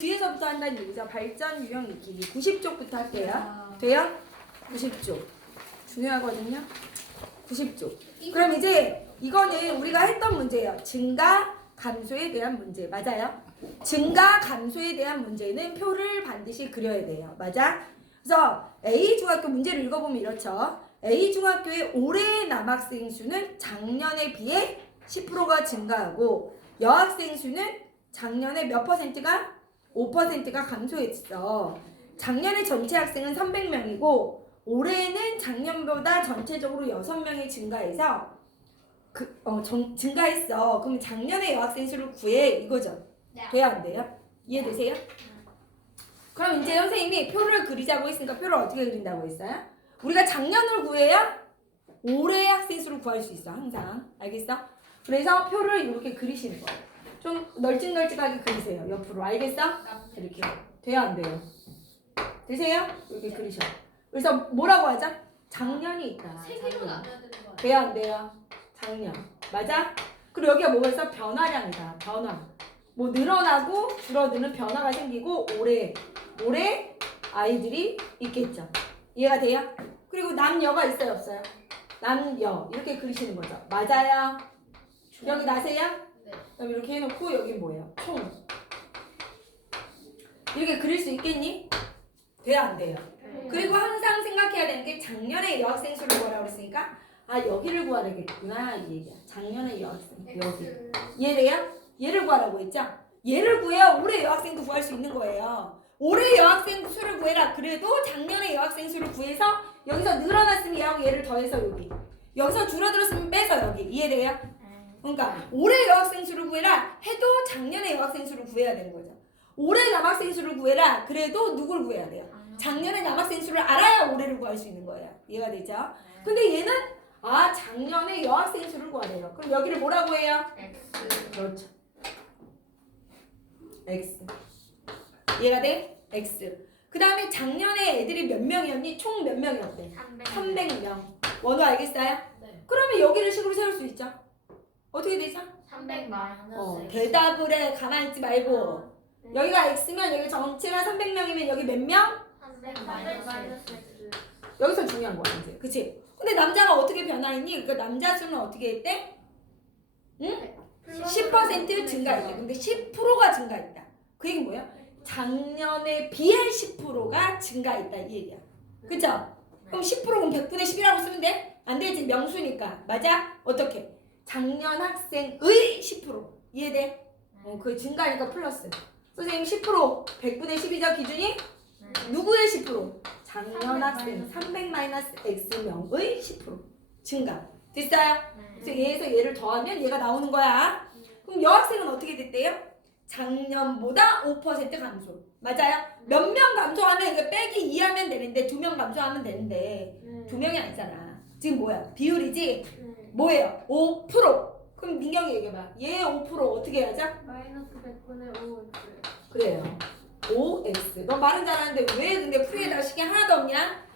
뒤에서부터 한다는 얘기죠. 발전 유형 익히기 90쪽부터 할게요. 돼요? 90쪽 중요하거든요. 90쪽. 그럼 이제 이거는 우리가 했던 문제예요. 증가 감소에 대한 문제. 맞아요? 증가 감소에 대한 문제는 표를 반드시 그려야 돼요. 맞아? 그래서 A중학교 문제를 읽어보면 이렇죠. A중학교의 올해 남학생 수는 작년에 비해 10%가 증가하고 여학생 수는 작년에 몇 %가? 5%가 감소했어. 작년에 전체 학생은 300명이고 올해는 작년보다 전체적으로 6명이 증가해서 증가했어. 그럼 작년에 여학생 수를 구해 이거죠. 돼요 안 돼요? 이해되세요? 그럼 이제 선생님이 표를 그리자고 했으니까 표를 어떻게 그린다고 했어요? 우리가 작년을 구해야 올해 학생 수를 구할 수 있어. 항상. 알겠어? 그래서 표를 이렇게 그리시는 거예요. 좀 널찍널찍하게 그리세요. 옆으로. 알겠어? 이렇게. 돼요 안 돼요? 되세요? 이렇게 그리셔. 그래서 뭐라고 하자? 작년이 있다. 세 개로 나눠야 되는 거 아니야? 돼요 안 돼요? 작년. 맞아? 그리고 여기가 뭐가 있어? 변화량이다. 변화. 뭐 늘어나고 줄어드는 변화가 생기고 올해 아이들이 있겠죠. 이해가 돼요? 그리고 남여가 있어요 없어요? 남여 이렇게 그리시는 거죠. 맞아요? 여기 나세요? 네. 그럼 이렇게 해놓고 여기 뭐예요? 총. 이렇게 그릴 수 있겠니? 돼요 안 돼요? 그리고 항상 생각해야 되는 게 작년에 여학생 수를 구하라고 그랬으니까 아 여기를 구하라겠구나 이 얘기야. 작년에 여학생 여기. 이해돼요? 얘를 구하라고 했죠? 얘를 구해야 올해 여학생도 구할 수 있는 거예요. 올해 여학생 수를 구해라. 그래도 작년에 여학생 수를 구해서 여기서 늘어났으면 얘를 더해서 여기. 여기서 줄어들었으면 빼서 여기. 이해돼요? 그러니까 올해 여학생 수를 구해라 해도 작년에 여학생 수를 구해야 되는 거죠. 올해 남학생 수를 구해라. 그래도 누굴 구해야 돼요? 작년에 남학생 수를 알아야 올해를 구할 수 있는 거예요. 이해가 되죠? 근데 얘는 작년에 여학생 수를 구하래요. 그럼 여기를 뭐라고 해요? X. 그렇죠. X. 이해가 돼? X. 그 다음에 작년에 애들이 몇 명이었니? 총 몇 명이었대? 300명. 원호 알겠어요? 네. 그러면 여기를 식으로 세울 수 있죠? 어떻게 되죠? 300 마이너스 X. 대답을 해. 가만히 있지 말고. 여기가 X면 여기 전체가 300명이면 여기 몇 명? 300 마이너스 X. 여기서 중요한 거야 이제. 그치? 근데 남자가 어떻게 변화했니? 그러니까 남자 수는 어떻게 했대? 응? 10% 증가했대. 근데 10%가 증가했다. 그 얘기는 뭐야? 작년에 비해 10%가 증가했다 이 얘기야. 그쵸? 그럼 10%면 100분의 10이라고 쓰면 돼? 안 되지. 명수니까. 맞아? 어떻게? 작년 학생의 10%. 이해돼? 그 증가니까 플러스. 선생님 10% 100분의 10이죠 기준이? 누구의 10%? 작년 학생 300-X명의 10% 증가. 됐어요? 그래서 얘에서 얘를 더하면 얘가 나오는 거야. 그럼 여학생은 어떻게 됐대요? 작년보다 5% 감소. 맞아요? 몇 명 감소하면 이게 빼기 2하면 되는데 2명 감소하면 되는데 2명이 아니잖아. 지금 뭐야? 비율이지? 뭐예요? 5%. 그럼 민경이 얘기해봐. 얘 5% 어떻게 하자? 마이너스 100분의 5 X. 그래요. 5x. 너 말은 잘하는데 왜 근데 풀이에다가 식이 하나도 없냐?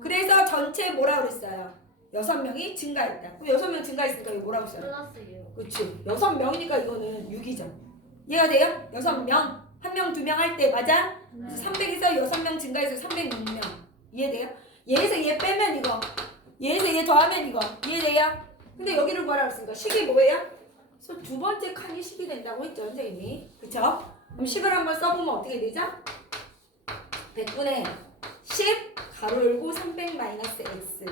그래서 전체 뭐라고 그랬어요? 6명이 증가했다. 그럼 6명 증가했으니까 이거 뭐라고 써요? 플러스예요. 그치. 6명이니까 이거는 6이죠. 이해가 돼요? 6명. 1명, 2명 할 때 맞아? 그래서 300에서 6명 증가해서 306명. 이해돼요? 얘에서 얘 빼면 이거. 얘에서 얘 더하면 이거. 이해돼요? 근데 여기를 구하라고 했으니까 식이 뭐예요? 그래서 두 번째 칸이 식이 된다고 했죠 선생님이. 그쵸? 그럼 10을 한번 써보면 어떻게 되죠? 100분의 10 가로 열고 300 마이너스 x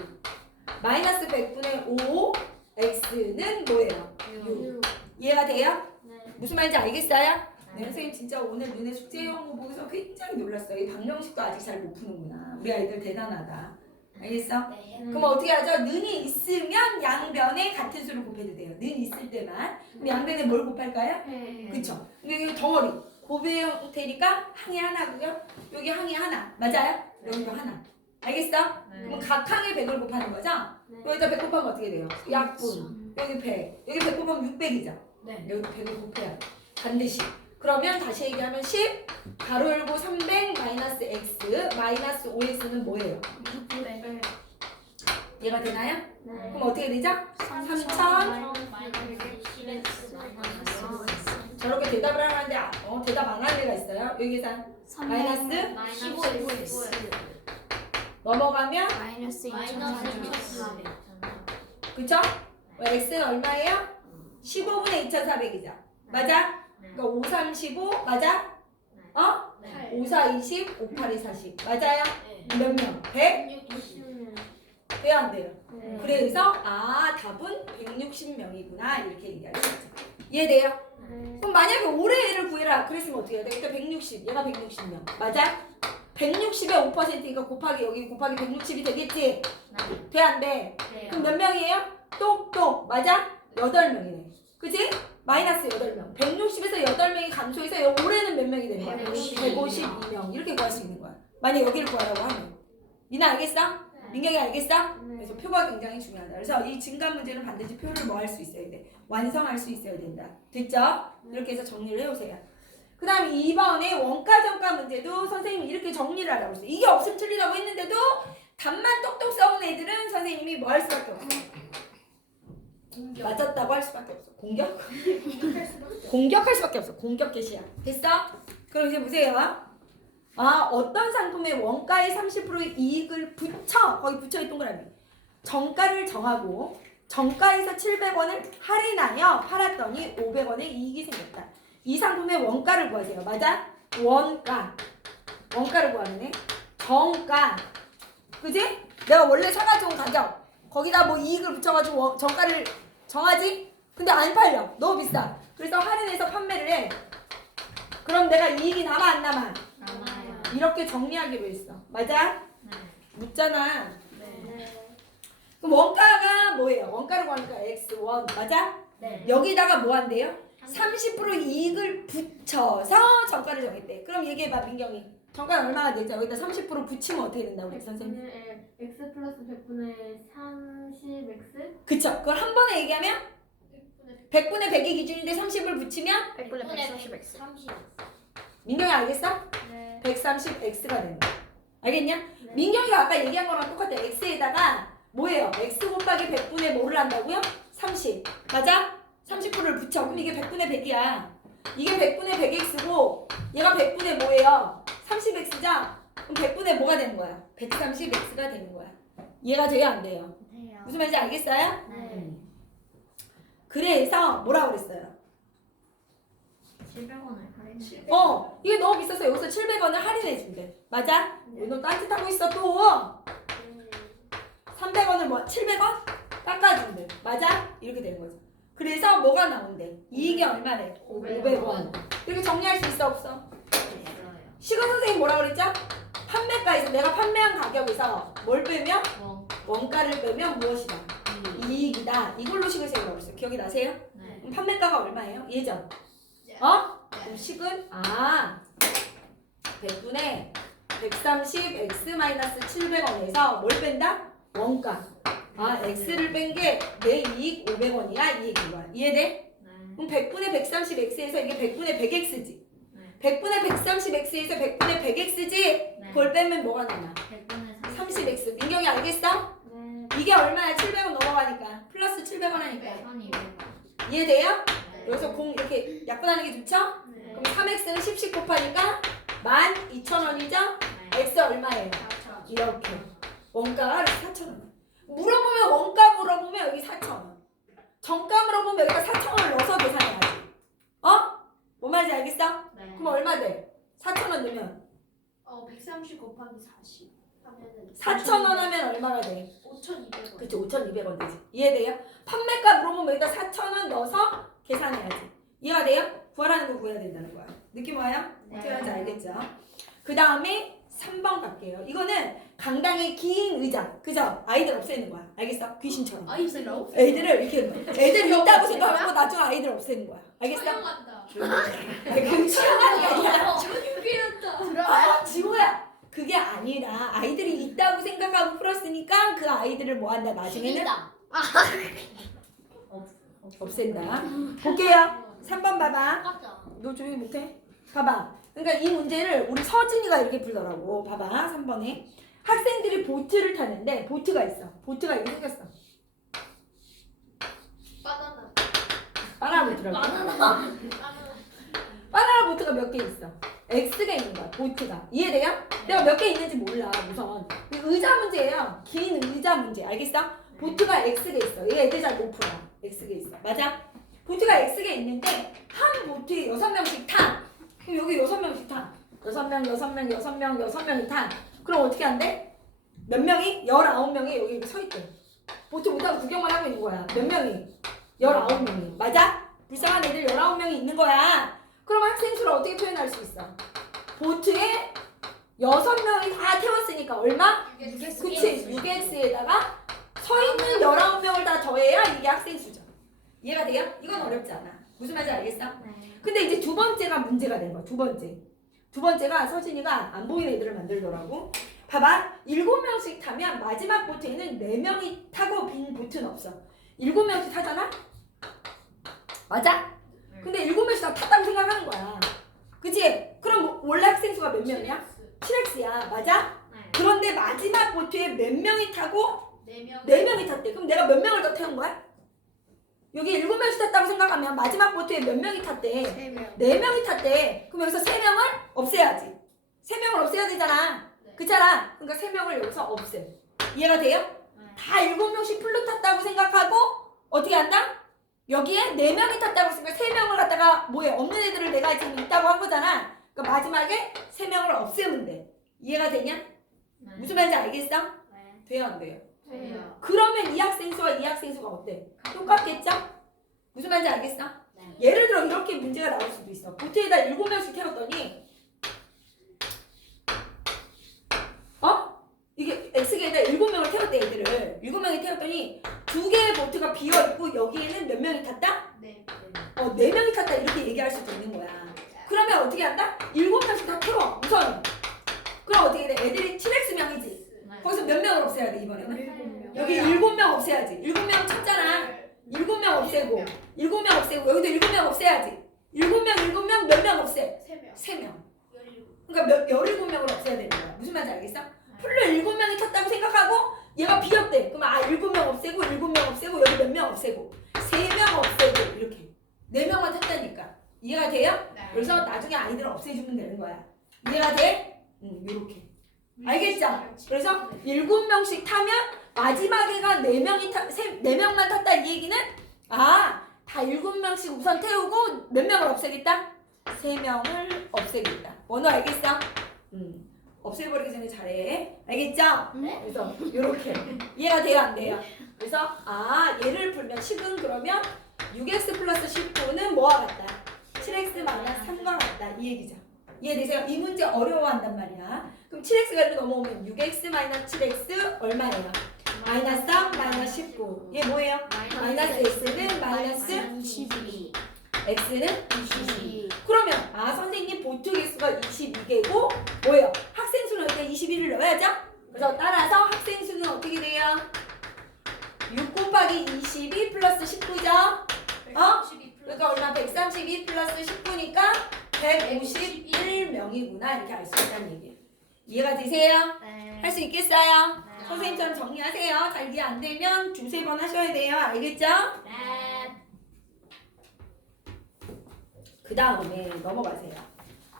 마이너스 100분의 5 x는 뭐예요? 6. 이해가 돼요? 네. 무슨 말인지 알겠어요? 네, 선생님 진짜 오늘 너네 숙제형 보고서 굉장히 놀랐어요. 이 방정식도 아직 잘 못 푸는구나. 우리 아이들 대단하다. 알겠어? 네. 그럼 어떻게 하죠? 는이 있으면 양변에 같은 수를 곱해도 돼요. 는 있을 때만. 그럼 양변에 뭘 곱할까요? 네. 그쵸? 근데 여기 덩어리 곱의 형태니까 항이 하나고요. 여기 항이 하나. 맞아요? 여기도 하나. 알겠어? 그럼 각 항에 100을 곱하는 거죠? 여기다 100 곱하면 어떻게 돼요? 약분. 여기 100. 여기 100 곱하면 600이죠? 네. 여기 100을 곱해야 돼. 반드시. 그러면 다시 얘기하면 10 가로 열고 300 마이너스 x 마이너스 5x는 뭐예요? 600. 얘가 되나요? 네. 그럼 어떻게 되죠? 3000 마이너스 10X 마이너스 저렇게 대답을 하는데 대답 안 할 애가 있어요. 여기 계산 마이너스 15x 넘어가면 마이너스 마이너스 2,400. 2,400. 그쵸? x는 얼마예요? 15분의 2,400이죠. 맞아? 그러니까 5, 3, 15 맞아? 어? 네. 5, 4, 20, 5, 8, 2, 40 맞아요? 네. 몇 명? 100? 160명. 돼요 안 돼요? 네. 그래서 답은 160명이구나 이렇게 얘기할 수 있죠. 이해돼요? 네. 그럼 만약에 올해 애를 구해라 그랬으면 어떻게 해야 돼? 그러니까 160 얘가 160명 맞아? 160의 5%니까 곱하기 여기 곱하기 160이 되겠지? 돼 안 돼? 그럼 몇 명이에요? 똑똑 맞아? 8명이네 그치? 마이너스 8명 160에서 8명이 감소해서 올해는 몇 명이 되는 거야? 152명 이렇게 구할 수 있는 거야 만약 여기를 구하라고 하면 니나 알겠어? 민경이 알겠어? 그래서 표가 굉장히 중요하다 그래서 이 증가 문제는 반드시 표를 뭐 할 수 있어야 돼? 완성할 수 있어야 된다 됐죠? 이렇게 해서 정리를 해오세요 그 다음에 2번에 원가 정가 문제도 선생님이 이렇게 정리를 하라고 했어요 이게 없으면 틀리다고 했는데도 답만 똑똑 써온 애들은 선생님이 뭐 할 수밖에 없어 맞았다고 할 수밖에 없어 공격? 공격할 수밖에 없어 공격 개시야 됐어? 그럼 이제 보세요 어떤 상품의 원가의 30%의 이익을 붙여 거기 붙여있던 동그라미 정가를 정하고 정가에서 700원을 할인하여 팔았더니 500원의 이익이 생겼다 이 상품의 원가를 구하세요 맞아? 원가를 구하는 애 정가 그지? 내가 원래 사가져온 가격 거기다 뭐 이익을 붙여가지고 정가를 정하지? 근데 안 팔려 너무 비싸 그래서 할인해서 판매를 해 그럼 내가 이익이 남아 안 남아? 이렇게 정리하기로 했어 맞아? 묻잖아 그럼 원가가 뭐예요? 원가를 구하니까 x1 맞아? 여기다가 뭐 한대요? 30% 이익을 붙여서 정가를 정했대 그럼 얘기해봐 민경이 정가는 얼마가 되죠? 여기다 30% 붙이면 어떻게 된다 우리 선생님? 100분의 x 플러스 100분의 30x? 그쵸 그걸 한 번에 얘기하면 100분의 100의 기준인데 30을 붙이면 100분의 130x. 30. 민경이 알겠어? 네. 130x가 되는 거야 알겠냐? 네. 민경이가 아까 얘기한 거랑 똑같아 x에다가 뭐예요? x 곱하기 100분의 뭐를 한다고요? 30 맞아? 30%를 붙여 그럼 이게 100분의 100이야 이게 100분의 100x고 얘가 100분의 뭐예요? 30x죠? 그럼 100분의 뭐가 되는 거야? 130x가 되는 거야 이해가 돼요? 안 돼요? 무슨 말인지 알겠어요? 네. 그래서 뭐라고 그랬어요? 700원을 할인. 이게 너무 비싸서 여기서 700원을 할인해 준대 맞아? 너 딴짓하고 있어 또 300원을 뭐 700원? 깎아준대 맞아? 이렇게 되는 거죠 그래서 뭐가 나온대? 이익이 얼마래? 500원 이렇게 정리할 수 있어 없어? 시간 선생님 뭐라 그랬죠? 판매가에서 내가 판매한 가격에서 뭘 빼면? 원가를 빼면 무엇이다? 이익이다 이걸로 식을 세우라고 그랬어요 기억이 나세요? 그럼 판매가가 얼마예요? 예전 그럼 식은 100분의 130x-700원에서 뭘 뺀다? 원가 x를 뺀 게 내 이익 500원이야 이 얘기인 거야 이해돼? 그럼 100분의 130x에서 이게 100분의 100x지 100분의 130x에서 100분의 100x지 그걸 빼면 뭐가 남아? 30x 민경이 알겠어? 네. 이게 얼마야? 700원 넘어가니까 플러스 700원 하니까 이해돼요? 여기서 공 이렇게 약분하는 게 좋죠? 네. 그럼 3x는 10씩 곱하니까 12,000원이죠? x 얼마예요? 이렇게 원가가 4,000원 물어보면 원가 물어보면 여기 4,000원 정가 물어보면 여기다 4,000원을 넣어서 계산해야지 뭔 말인지 알겠어? 그럼 얼마 돼? 4,000원 넣으면 130 곱하기 40 하면은 4,000원 하면 얼마가 돼? 5,200원. 그치 5,200원 되지 이해돼요? 판매가 물어보면 여기다 4,000원 넣어서 계산해야지 이해가 돼요? 구하라는 거 구해야 된다는 거야 느낌 와요? 어떻게 하는지 알겠죠? 그 다음에 3번 갈게요 이거는 강당의 긴 의자 그죠? 아이들 없애는 거야 알겠어? 귀신처럼 아이들하고 애들을 이렇게 애들 있다고 생각하고 나중에 아이들 없애는 거야 알겠어? 촬영한다. 그 취향하는 게 아니라 준비했다. 지호야 그게 아니라 아이들이 있다고 생각하고 풀었으니까 그 아이들을 뭐 한다 나중에는 없앤다 볼게요 3번 봐봐 너 조용히 못해? 봐봐 그러니까 이 문제를 우리 서진이가 이렇게 풀더라고 봐봐 3번에 학생들이 보트를 타는데 보트가 있어 보트가 이렇게 생겼어 바나나. 바나나 보트라고 바나나 보트가 몇 개 있어? X가 있는 거야, 보트가. 이해돼요? 내가 몇 개 있는지 몰라, 우선. 의자 문제예요. 긴 의자 문제. 알겠어? 보트가 X가 있어. 얘 애들 잘 못 풀어. X가 있어. 맞아? 보트가 X가 있는데 한 보트에 6명씩 타. 그럼 여기 6명씩 타. 6명이 타. 그럼 어떻게 한대? 몇 명이? 19명이 여기 이렇게 서 있대. 보트 못 타고 구경만 하고 있는 거야. 몇 명이? 19명이. 맞아? 불쌍한 애들 19명이 있는 거야. 그럼 학생 수를 어떻게 표현할 수 있어? 보트에 6명이 다 태웠으니까 얼마? 그치, 6x에다가 서 있는 19명을 다 더해야 이게 학생 수죠. 이해가 돼요? 이건 어렵지 않아. 무슨 말인지 알겠어? 근데 이제 두 번째가 문제가 된 거야. 두 번째가 서진이가 안 보이는 애들을 만들더라고. 봐봐. 7명씩 타면 마지막 보트에는 4명이 타고 빈 보트는 없어. 7명씩 타잖아? 맞아? 근데 7명씩 다 탔다고 생각하는 거야. 그치? 그럼 원래 학생 수가 몇 명이야? 7x야. 맞아? 그런데 마지막 보트에 몇 명이 타고 4명이 탔대. 그럼 내가 몇 명을 더 태운 거야? 여기 7명씩 탔다고 생각하면 마지막 보트에 몇 명이 탔대? 4명이 탔대. 그럼 여기서 3명을 없애야지. 3명을 없애야 되잖아. 그렇잖아. 그러니까 3명을 여기서 없애. 이해가 돼요? 다 7명씩 풀로 탔다고 생각하고 어떻게 한다? 여기에 4명이 탔다고 했으니까 3명을 갖다가 뭐해? 없는 애들을 내가 지금 있다고 한 거잖아. 그러니까 마지막에 3명을 없애면 돼. 이해가 되냐? 무슨 말인지 알겠어? 돼요 안 돼요? 그러면 이 학생 수와 이 학생 수가 어때? 똑같겠죠? 무슨 말인지 알겠어? 예를 들어 이렇게 문제가 나올 수도 있어. 보트에다 7명씩 태웠더니 이게 X에다 7명을 태웠대 애들을. 7명이 태웠더니 2개의 보트가 비어있고 여기에는 몇 명이 탔다? 4명이 탔다 이렇게 얘기할 수도 있는 거야. 그러면 어떻게 한다? 7명씩 다 태워 우선. 그럼 어떻게 돼? 애들이 7X명이지. 거기서 몇 명을 없애야 돼 이번에는? 여기 7명 없애야지. 7명 쳤잖아. 7명 없애고 7명 없애고 여기도 7명 없애야지. 7명 몇 명 없애? 3명. 그러니까 17명을 없애야 되는 거야. 무슨 말인지 알겠어? 풀로 7명이 탔다고 생각하고 얘가 비었대. 그러면 7명 없애고 7명 없애고 여기 몇 명 없애고 3명 없애고 이렇게 4명만 탔다니까. 이해가 돼요? 그래서 나중에 아이들을 없애주면 되는 거야. 이해가 돼? 요렇게. 알겠죠? 그래서 7명씩 타면 마지막에가 4명만 탔다 이 얘기는 다 7명씩 우선 태우고 몇 명을 없애겠다? 3명을 없애겠다. 원호 알겠어? 없애버리기 전에 잘해. 알겠죠? 그래서 요렇게 이해가 돼요 안 돼요? 그래서 얘를 풀면 10은 그러면 6x 플러스 19는 뭐와 같다? 7x 마이너스 3과 같다 이 얘기죠. 이해되세요? 이 문제 어려워한단 말이야. 그럼 7x가 이렇게 넘어오면 6x 마이너스 7x 얼마예요? 마이너스 3 마이너스 19. 얘 뭐예요? 마이너스 x는 마이너스 22. x는 22. 그러면 선생님 보트 개수가 22개고 뭐예요? 학생 수는 일단 21을 넣어야죠? 그래서 따라서 학생 수는 어떻게 돼요? 6 곱하기 22 플러스 19죠? 그러니까 얼마? 132 플러스 19니까 151명이구나 이렇게 알 수 있다는 얘기예요. 이해가 되세요? 할 수 있겠어요? 선생님처럼 정리하세요. 잘 이해 안 되면 두세 번 하셔야 돼요. 알겠죠? 그 다음에 넘어가세요.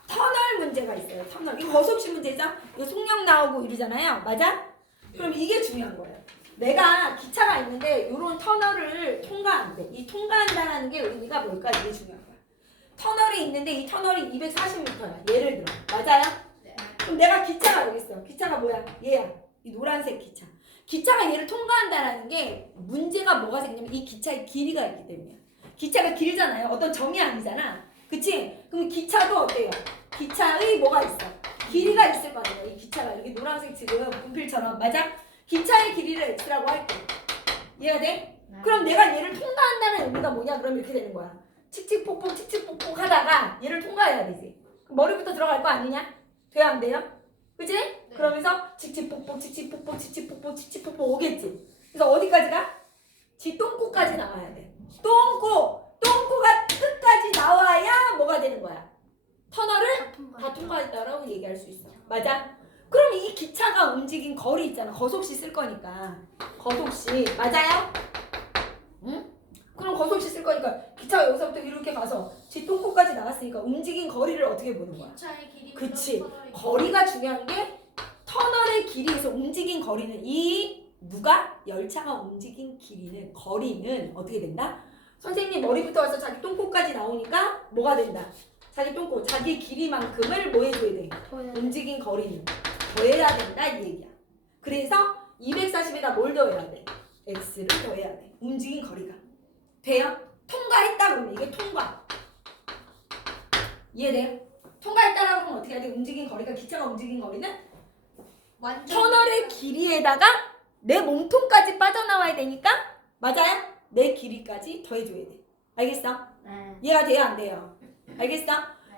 터널 문제가 있어요. 터널. 이거 거속시 문제죠? 이거 속력 나오고 이러잖아요. 맞아? 그럼 이게 중요한 거예요. 내가 기차가 있는데 이런 터널을 통과한대. 이 통과한다는 게 의미가 뭘까? 이게 중요한 거야. 터널이 있는데 이 터널이 240m야. 예를 들어. 맞아요? 그럼 내가 기차가 여기 있어. 기차가 뭐야? 얘야. 이 노란색 기차. 기차가 얘를 통과한다는 게 문제가 뭐가 생기냐면 이 기차의 길이가 있기 때문이야. 기차가 길잖아요. 어떤 점이 아니잖아. 그치? 그럼 기차도 어때요? 기차의 뭐가 있어? 길이가 있을 거 아니에요. 이 기차가 여기 노란색 지금 분필처럼. 맞아? 기차의 길이를 x라고 할게. 이해가 돼? 그럼 내가 얘를 통과한다는 의미가 뭐냐? 그럼 이렇게 되는 거야. 칙칙폭폭 하다가 얘를 통과해야 되지. 그럼 머리부터 들어갈 거 아니냐? 돼요 안 돼요? 그치? 그러면서 칙칙폭폭 오겠지. 그래서 어디까지 가? 똥꼬까지 나와야 돼. 똥꼬가 끝까지 나와야 뭐가 되는 거야? 터널을 다 통과했다라고 얘기할 수 있어. 맞아? 그럼 이 기차가 움직인 거리 있잖아. 거속시 쓸 거니까. 거속시. 맞아요? 응? 그럼 거속시 쓸 거니까 기차가 여기서부터 이렇게 가서 지 똥꼬까지 나갔으니까 움직인 거리를 어떻게 보는 거야? 기차의 길이 그치. 터널의 거리가 중요한 게 터널의 길이에서 움직인 거리는 누가? 열차가 움직인 길이는 거리는 어떻게 된다? 선생님 머리부터 와서 자기 똥꼬까지 나오니까 뭐가 된다? 자기 똥꼬, 자기 길이만큼을 뭐 해줘야 돼? 움직인 거리는 더해야 된다 이 얘기야. 그래서 240에다 뭘 더해야 돼? x를 더해야 돼. 움직인 거리가. 돼요? 통과했다 그러면 이게 통과. 이해돼요? 통과했다라고 하면 어떻게 해야 돼? 움직인 거리가 기차가 움직인 거리는 터널의 길이에다가 내 몸통까지 빠져나와야 되니까 맞아요? 내 길이까지 더해줘야 돼. 알겠어? 네. 이해가 돼요? 안 돼요? 알겠어?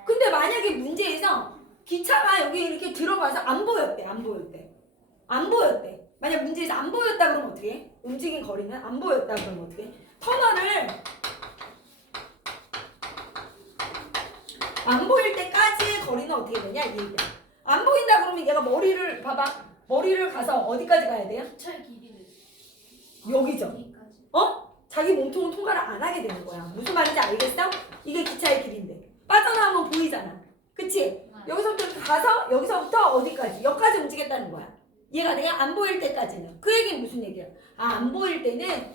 근데 만약에 문제에서 기차가 여기 이렇게 들어가서 안 보였대. 안 보였대. 안 보였대. 만약 문제에서 안 보였다 그러면 어떻게 해? 움직인 거리는 안 보였다 그러면 어떻게 해? 터널을 안 보일 때까지의 거리는 어떻게 되냐 이 얘기야. 안 보인다 그러면 얘가 머리를 봐봐. 머리를 가서 어디까지 가야 돼요? 기차의 길이는 여기죠. 여기까지. 자기 몸통은 통과를 안 하게 되는 거야. 무슨 말인지 알겠어? 이게 기차의 길인데 빠져나오면 보이잖아. 그치? 여기서부터 가서 여기서부터 어디까지? 여기까지 움직였다는 거야. 얘가 내가 안 보일 때까지는. 그 얘기는 무슨 얘기야? 안 보일 때는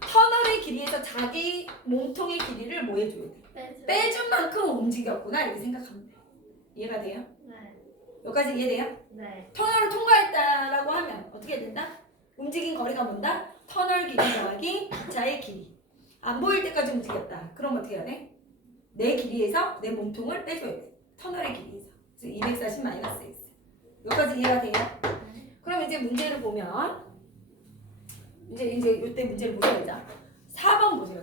터널의 길이에서 자기 몸통의 길이를 뭐 해줘야 돼? 빼준 만큼 움직였구나 이렇게 생각하면 돼. 이해가 돼요? 네. 여기까지 이해돼요? 네. 터널을 통과했다라고 하면 어떻게 된다? 움직인 거리가 뭔다? 터널 길이 더하기 기차의 길이. 안 보일 때까지 움직였다. 그럼 어떻게 해야 돼? 내 길이에서 내 몸통을 빼줘야 돼. 터널의 길이에서. 그래서 240 마이너스 x. 여기까지 이해가 돼요? 그럼 이제 문제를 보면 이제 이때 문제를 보셔야죠. 4번 보세요.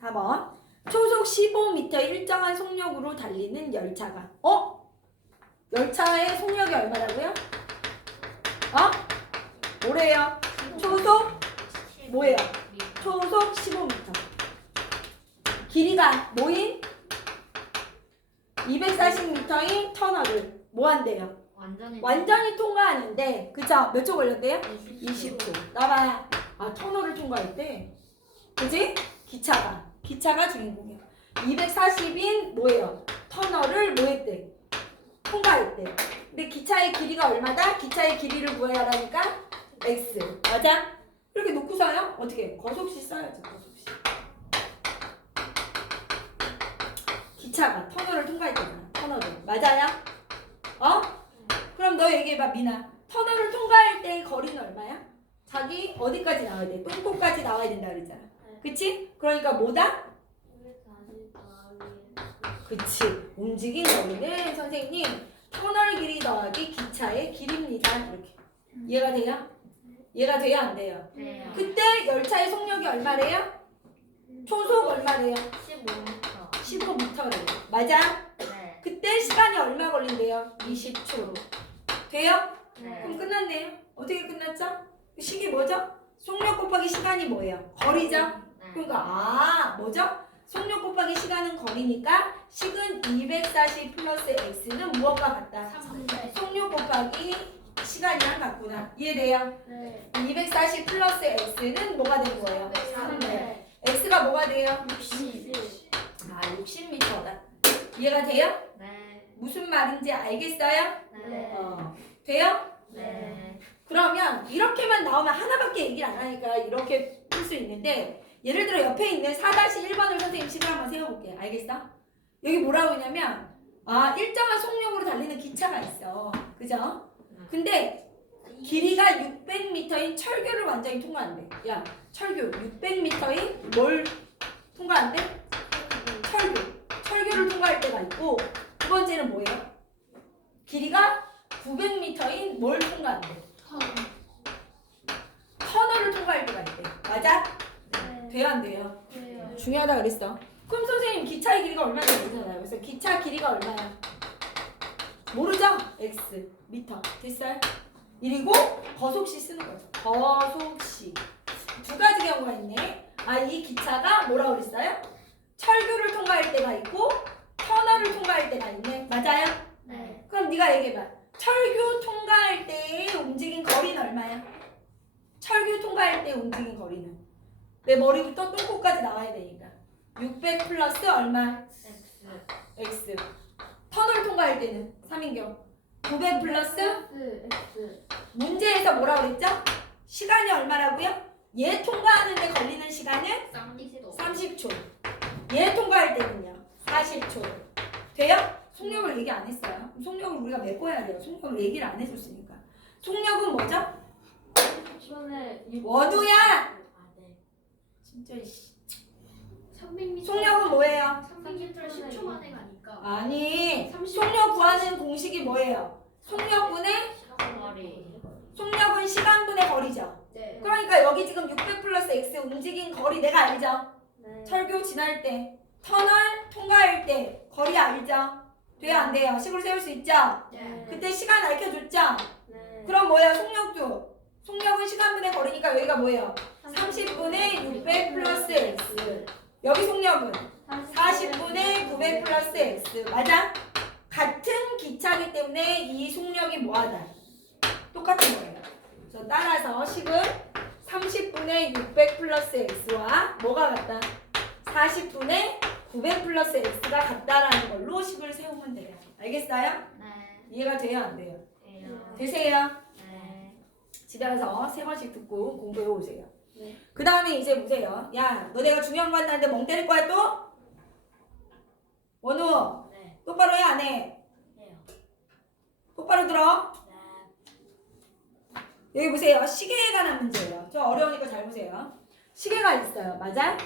4번. 초속 15m 일정한 속력으로 달리는 열차가 열차의 속력이 얼마라고요? 뭐래요? 초속 뭐예요? 초속 15m. 길이가 뭐인? 240m인 터널을 뭐 한대요? 완전히 통과하는데 그쵸? 몇 초 걸렸대요? 20초. 나봐야 터널을 통과했대. 그지? 기차가 주인공이야. 240인 뭐예요? 터널을 뭐 했대? 통과했대. 근데 기차의 길이가 얼마다? 기차의 길이를 구해야 하니까 x. 맞아? 이렇게 놓고서요? 어떻게? 거속시 써야죠. 거속시. 기차가 터널을 통과했잖아. 터널을. 맞아요? 그럼 너 얘기해봐 미나. 터널을 통과할 때 거리는 얼마야? 자기 어디까지 나와야 돼? 똥꼬까지 나와야 된다 그랬잖아. 그치? 그러니까 뭐다? 그치. 움직인 거리는 선생님 터널 길이 더하기 기차의 길이입니다. 이렇게. 이해가 돼요? 이해가 돼요? 안 돼요? 네. 그때 열차의 속력이 얼마래요? 초속 얼마래요? 15m. 15m래요. 맞아? 네. 그때 시간이 얼마 걸린대요? 20초. 돼요? 네. 그럼 끝났네요. 어떻게 끝났죠? 식이 뭐죠? 속력 곱하기 시간이 뭐예요? 거리죠? 그러니까 뭐죠? 속력 곱하기 시간은 거리니까 식은 240 플러스 x는 무엇과 같다? 속력 곱하기 시간이랑 같구나. 이해돼요? 네. 240 플러스 x는 뭐가 되는 거예요? 3배. x가 뭐가 돼요? 60m다. 이해가 돼요? 네. 무슨 말인지 알겠어요? 네. 돼요? 네. 그러면 이렇게만 나오면 하나밖에 얘기를 안 하니까 이렇게 풀 수 있는데 예를 들어 옆에 있는 4-1번을 선생님 식을 한번 세워볼게요. 알겠어? 여기 뭐라고 했냐면 일정한 속력으로 달리는 기차가 있어. 그죠? 근데 길이가 600m인 철교를 완전히 통과한대. 야, 철교 600m인 뭘 통과한대? 철교를 통과할 때가 있고 두 번째는 뭐예요? 길이가 900m인 뭘 통과한대? 터널을 통과할 때가 있대. 맞아? 돼요 안 돼요? 중요하다 그랬어. 그럼 선생님 기차의 길이가 얼마나 되잖아요. 그래서 기차 길이가 얼마야? 모르죠? x 미터. 됐어요? 그리고 거속시 쓰는 거죠. 거속시. 두 가지 경우가 있네. 이 기차가 뭐라고 그랬어요? 철교를 통과할 때가 있고 터널을 통과할 때가 있네. 맞아요? 네. 그럼 네가 얘기해봐. 철교 통과할 때의 움직인 거리는 얼마야? 철교 통과할 때 움직인 거리는 내 머리부터 똥꼬까지 나와야 되니까 600 플러스 얼마? X. X. 터널 통과할 때는 3인경 900 플러스 X. 문제에서 뭐라 그랬죠? 시간이 얼마라고요? 얘 통과하는데 걸리는 시간은 30초. 얘 통과할 때는요 40초. 돼요? 속력을 얘기 안 했어요. 속력을 우리가 메꿔야 돼요. 속력을 얘기를 안 해줬으니까. 속력은 뭐죠? 원우야! 아, 네. 진짜 이씨. 300m. 속력은 뭐예요? 300m를 10초 만에 가니까. 아니 속력 구하는 공식이 뭐예요? 속력분의 거리. 속력은 시간분의 거리죠. 네. 그러니까 여기 지금 600 플러스 X 움직인 거리 내가 알죠? 네. 철교 지날 때 터널 통과할 때 거리 알죠? 돼요 안 돼요? 식으로 세울 수 있죠? 네. 그때 시간 알려줬죠? 네. 그럼 뭐예요? 속력도 속력은 시간분의 거리니까 여기가 뭐예요? 30분의 600 플러스 X. 여기 속력은 40분의 900 플러스 X. 맞아? 같은 기차이기 때문에 이 속력이 뭐하다? 똑같은 거예요. 그래서 따라서 식은 30분의 600 플러스 X와 뭐가 같다? 40분의 900 플러스 X가 같다라는 걸로 식을 세우면 돼요. 알겠어요? 네. 이해가 돼요? 안 돼요? 돼요. 되세요? 네. 집에 가서 3번씩 듣고 공부해 오세요. 네. 그 다음에 이제 보세요. 야, 너 내가 중요한 거 한다는데 멍 때릴 거야 또? 원우, 네. 똑바로 해 안 해? 해요. 똑바로 들어. 네. 여기 보세요. 시계에 관한 문제예요. 좀 어려우니까 잘 보세요. 시계가 있어요. 맞아?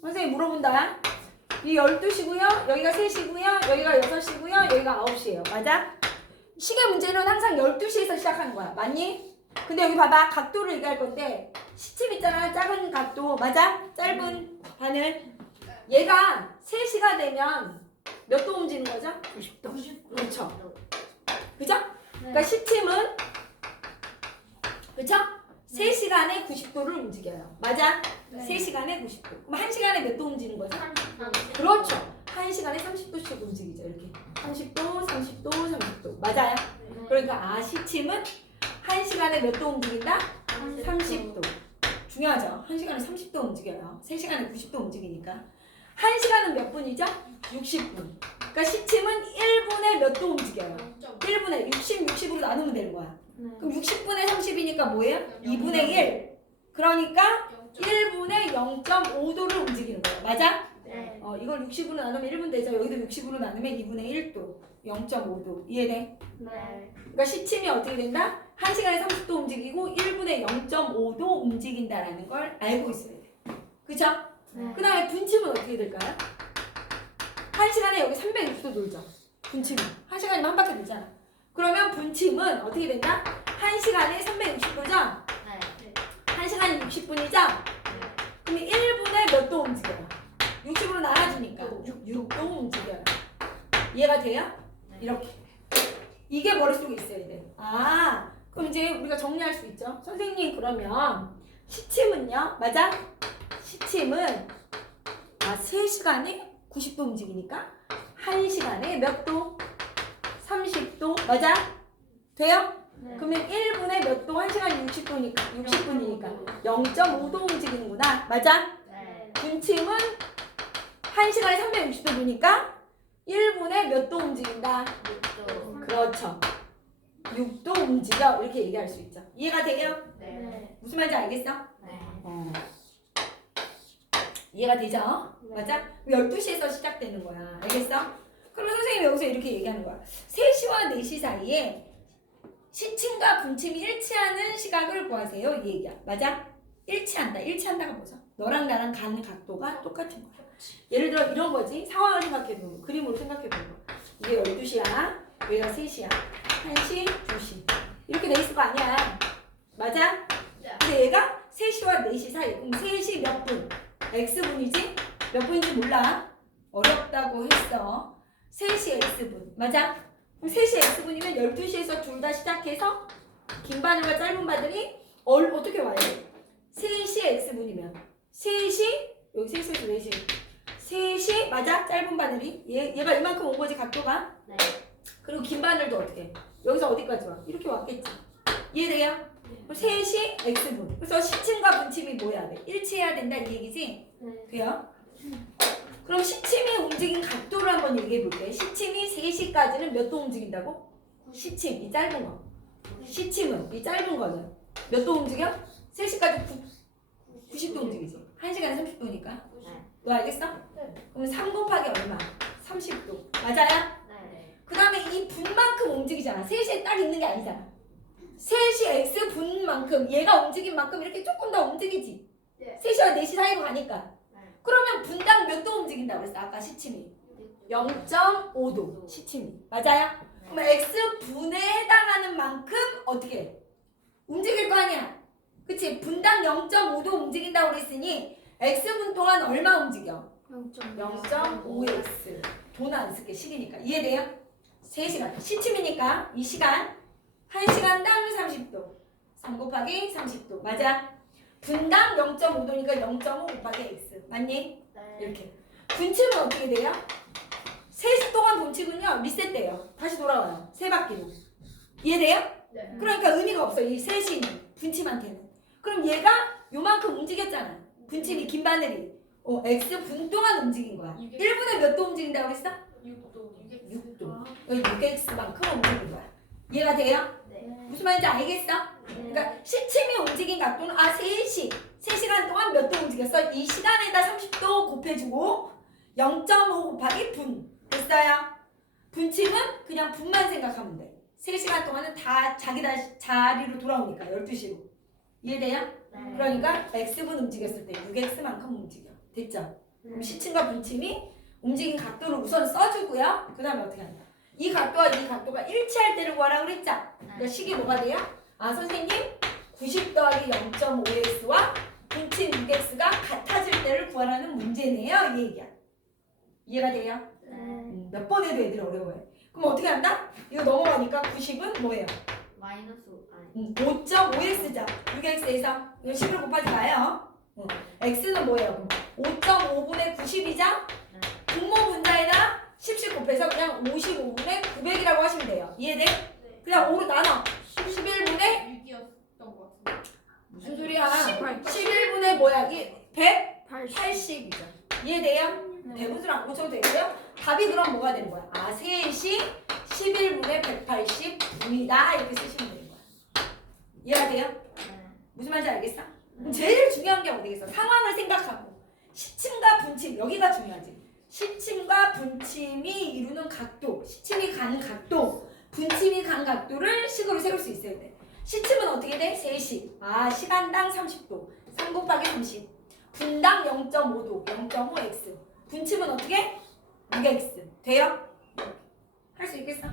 선생님 물어본다. 이 12시고요. 여기가 3시고요. 여기가 6시고요. 여기가 9시예요. 맞아? 시계 문제는 항상 12시에서 시작하는 거야. 맞니? 근데 여기 봐봐. 각도를 얘기할 건데 시침 있잖아. 작은 각도. 맞아? 짧은 바늘. 얘가 3시가 되면 몇 도 움직이는 거죠? 90도. 그렇죠. 그죠? 그러니까 시침은 그렇죠? 3시간에 90도를 움직여요. 맞아? 네. 3시간에 90도. 그럼 1시간에 몇 도 움직이는 거죠? 그렇죠. 1시간에 30도씩 움직이죠. 이렇게. 30도, 30도, 30도. 맞아요? 그러니까 시침은 1시간에 몇 도 움직인다? 30도. 중요하죠. 1시간에 30도 움직여요. 3시간에 90도 움직이니까. 1시간은 몇 분이죠? 60분. 그러니까 시침은 1분에 몇 도 움직여요? 1분에 60, 60으로 나누면 되는 거야. 그럼 60분의 30이니까 뭐예요? 2분의 1. 그러니까 1분에 0.5도를 움직이는 거예요. 맞아? 네. 이걸 60으로 나누면 1분 되죠. 여기도 60으로 나누면 2분의 1도. 0.5도. 이해돼? 네. 그러니까 시침이 어떻게 된다? 1시간에 30도 움직이고 1분에 0.5도 움직인다라는 걸 알고 있어야 돼. 그쵸? 네. 그 다음에 분침은 어떻게 될까요? 1시간에 여기 360도 돌죠. 분침이. 1시간이면 한 바퀴 돌잖아. 그러면 분침은 어떻게 된다? 1시간에 360도죠? 네. 1시간이 60분이죠? 그럼 1분에 몇 도 움직여요? 60으로 나눠주니까 6도 움직여요. 이해가 돼요? 네. 이렇게. 이게 머릿속에 있어야 돼. 그럼 이제 우리가 정리할 수 있죠. 선생님 그러면 시침은요? 맞아? 시침은 3시간에 90도 움직이니까 1시간에 몇 도? 30도. 맞아? 돼요? 네. 그러면 1분에 몇 도? 1시간이 60분이니까 0.5도 움직이는구나. 맞아? 네. 분침은 1시간에 360도 도니까 1분에 몇 도 움직인다? 6도. 그렇죠. 6도 움직여. 이렇게 얘기할 수 있죠. 이해가 돼요? 네. 무슨 말인지 알겠어? 네. 이해가 되죠? 맞아? 12시에서 시작되는 거야. 알겠어? 그럼 선생님이 여기서 이렇게 얘기하는 거야. 3시와 4시 사이에 시침과 분침이 일치하는 시각을 구하세요. 이 얘기야. 맞아? 일치한다. 일치한다가 뭐죠? 너랑 나랑 가는 각도가 똑같은 거야. 예를 들어 이런 거지. 상황을 생각해보는 거. 그림으로 생각해보는 거. 이게 12시야. 여기가 3시야. 1시, 2시. 이렇게 돼 있을 거 아니야. 맞아? 근데 얘가 3시와 4시 사이. 그럼 3시 몇 분? X분이지? 몇 분인지 몰라. 어렵다고 했어. 3시 X분. 맞아? 그럼 3시 X분이면 12시에서 둘 다 시작해서 긴 바늘과 짧은 바늘이 어떻게 와요? 3시 X분이면 3시 여기 3시에서 4시 3시 맞아? 짧은 바늘이 얘가 이만큼 온 거지 각도가. 네. 그리고 긴 바늘도 어떻게 해? 여기서 어디까지 와? 이렇게 왔겠지. 이해돼요? 그럼 3시 x분. 그래서 시침과 분침이 뭐 해야 돼? 일치해야 된다 이 얘기지? 네. 돼요? 그럼 시침이 움직인 각도를 한번 얘기해 볼게. 시침이 3시까지는 몇 도 움직인다고? 시침, 이 짧은 거. 시침은 이 짧은 거는 몇 도 움직여? 3시까지 90도 움직이지. 1시간에 30도니까. 너 알겠어? 네. 그럼 3 곱하기 얼마? 30도. 맞아요? 네. 그 다음에 이 분만큼 움직이잖아. 3시에 딱 있는 게 아니잖아. 3시 x 분만큼 얘가 움직인 만큼 이렇게 조금 더 움직이지. 네. 3시와 4시 사이로 가니까. 네. 그러면 분당 몇 도 움직인다고 그랬어? 아까 시침이. 0.5도 시침이. 맞아요? 그럼 x분에 해당하는 만큼 어떻게 해? 움직일 거 아니야. 그치? 분당 0.5도 움직인다고 그랬으니 x분 동안 얼마 움직여? 0.5x. 돈 안 쓸게. 시기니까. 이해돼요? 3시간. 시침이니까 이 시간 1시간당 30도. 3 곱하기 30도. 맞아? 분당 0.5도니까 0.5 곱하기 x. 맞니? 네. 이렇게. 분침은 어떻게 돼요? 3시 동안 분침은요 리셋돼요. 다시 돌아와요. 3바퀴로. 이해돼요? 네. 그러니까 의미가 없어. 이 3시는 분침한테는. 그럼 얘가 요만큼 움직였잖아. 분침이 긴 바늘이. x 분 동안 움직인 거야. 1분에 몇 도 움직인다고 그랬어? 6도. 여기 6x만큼 움직인 거야. 이해가 돼요? 네. 무슨 말인지 알겠어? 그러니까 시침이 움직인 각도는 3시. 3시간 동안 몇 도 움직였어? 이 시간에다 30도 곱해주고 0.5 곱하기 분. 됐어요? 분침은 그냥 분만 생각하면 돼. 3시간 동안은 다 자기 자리로 돌아오니까 12시로. 이해돼요? 네. 그러니까 x분 움직였을 때 6x만큼 움직여. 됐죠? 그럼 시침과 분침이 움직인 각도를 우선 써주고요. 그 다음에 어떻게 한다? 이 각도와 이 각도가 일치할 때를 구하라고 그랬죠? 그러니까 식이 뭐가 돼요? 선생님 90 더하기 0.5x와 분침 6x가 같아질 때를 구하라는 문제네요. 이 얘기야. 이해가 돼요? 네. 몇 번 해도 애들이 어려워해. 그럼 어떻게 한다? 이거 넘어가니까 90은 뭐예요? 마이너스 아니. 5.5x죠. 6x에서 이거 10을 곱하지 마요. x는 뭐예요? 5.5분의 90이죠? 네. 분모 분자에다 10씩 곱해서 그냥 55분의 900이라고 하시면 돼요. 이해돼? 그냥 5로 나눠. 11분의 6이었던 것 같은데. 무슨 소리야? 11분의 뭐야? 이게 180이죠. 이해돼요? 대분수를 안 고쳐도 되고요. 답이 그럼 뭐가 되는 거야? 3시 11분의 180분이다. 이렇게 쓰시면 되는 거야. 이해가 돼요? 네. 무슨 말인지 알겠어? 그럼 제일 중요한 게 어디겠어? 상황을 생각하고 시침과 분침 여기가 중요하지. 시침과 분침이 이루는 각도, 시침이 가는 각도, 분침이 간 각도를 식으로 세울 수 있어야 돼. 시침은 어떻게 돼? 3시. 시간당 30도. 3 곱하기 30. 분당 0.5도. 0.5x. 분침은 어떻게? 6x. 돼요? 할 수 있겠어?